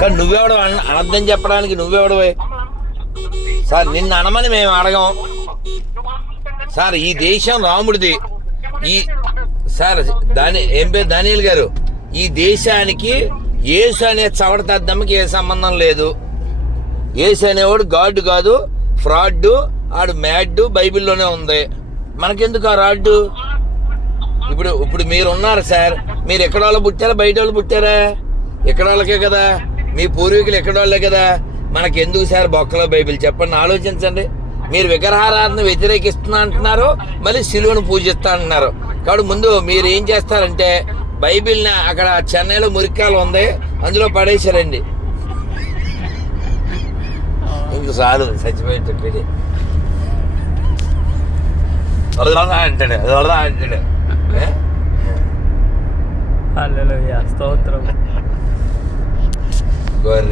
కానీ నువ్వెవడు అనర్థం చెప్పడానికి నువ్వెవడవే? సార్ నిన్ను అనమని మేము అడగం. సార్ ఈ దేశం రాముడిది. ఈ సార్ దాని ఏం పేరు? దానియల్ గారు. ఈ దేశానికి యేసు అనే చవడతద్దమ్మకి ఏ సంబంధం లేదు. యేసు అనేవాడు గాడ్ కాదు ఫ్రాడ్ ఆడు మ్యాడ్ బైబిల్లోనే ఉంది. మనకెందుకు ఆ రాడ్డు? ఇప్పుడు ఇప్పుడు మీరు ఉన్నారు సార్. మీరు ఎక్కడ వాళ్ళు పుట్టారా? బయట వాళ్ళు పుట్టారా? ఎక్కడ వాళ్ళకే కదా? మీ పూర్వీకులు ఎక్కడోళ్ళే కదా? మనకి ఎందుకు సార్ బొక్కలో బైబిల్? చెప్పండి ఆలోచించండి. మీరు విగ్రహారాధన వ్యతిరేకిస్తున్నా అంటున్నారు మళ్ళీ సిలువను పూజిస్తా అంటున్నారు. కాబట్టి ముందు మీరు ఏం చేస్తారంటే బైబిల్ని అక్కడ చెన్నైలో మురికాలు ఉంది అందులో పడేశారండి. ఇంక చాలు చచ్చిపోయి చెప్పేది అంటాడు వరదా అంటాడు. స్తోత్రం.